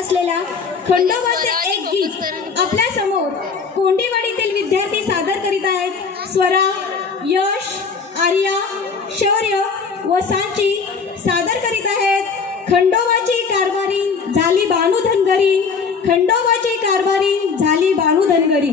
असलेला खंडोबाचे एक गीत आपल्यासमोर कोंडीवाडीतील विद्यार्थी सादर करीत आहेत. स्वरा यश आर्या शौर्य व सांची सादर करीत आहेत. खंडोबाची कारभारी झाली बानू धनगरी. खंडोबाची कारभारी झाली बानू धनगरी.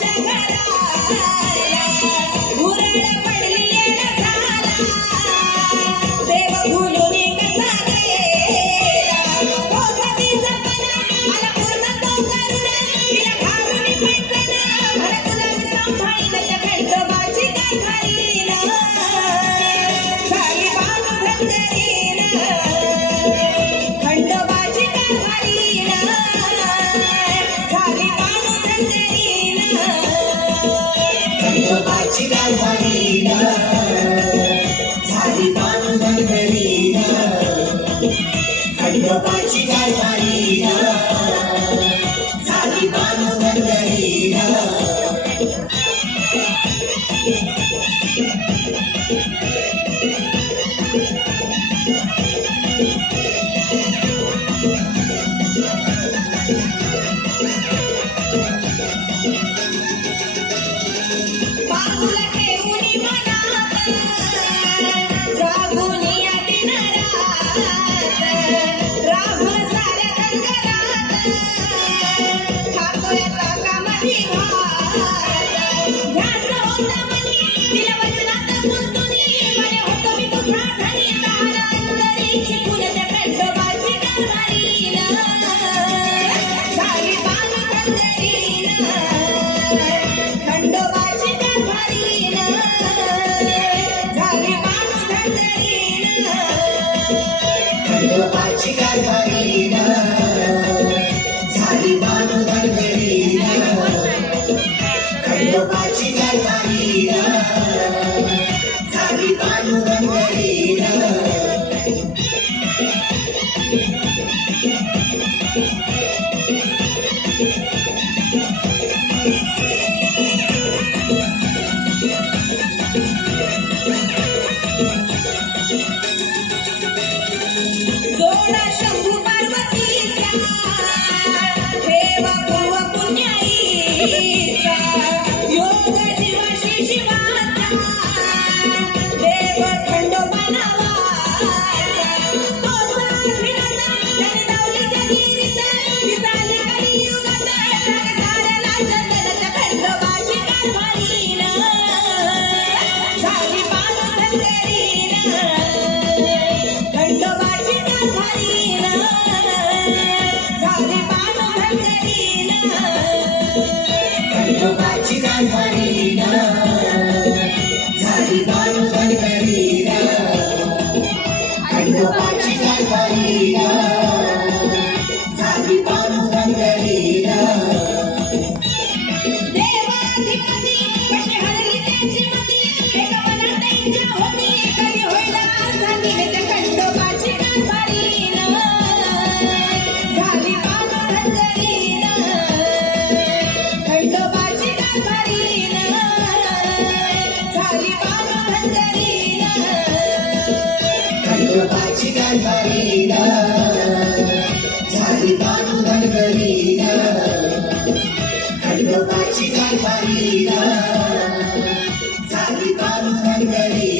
जगरा Everybody got money. खंडोबाची काय भारी झाली तानू धनगरी खंडोबाची काय भारी झाली तानू धनगरी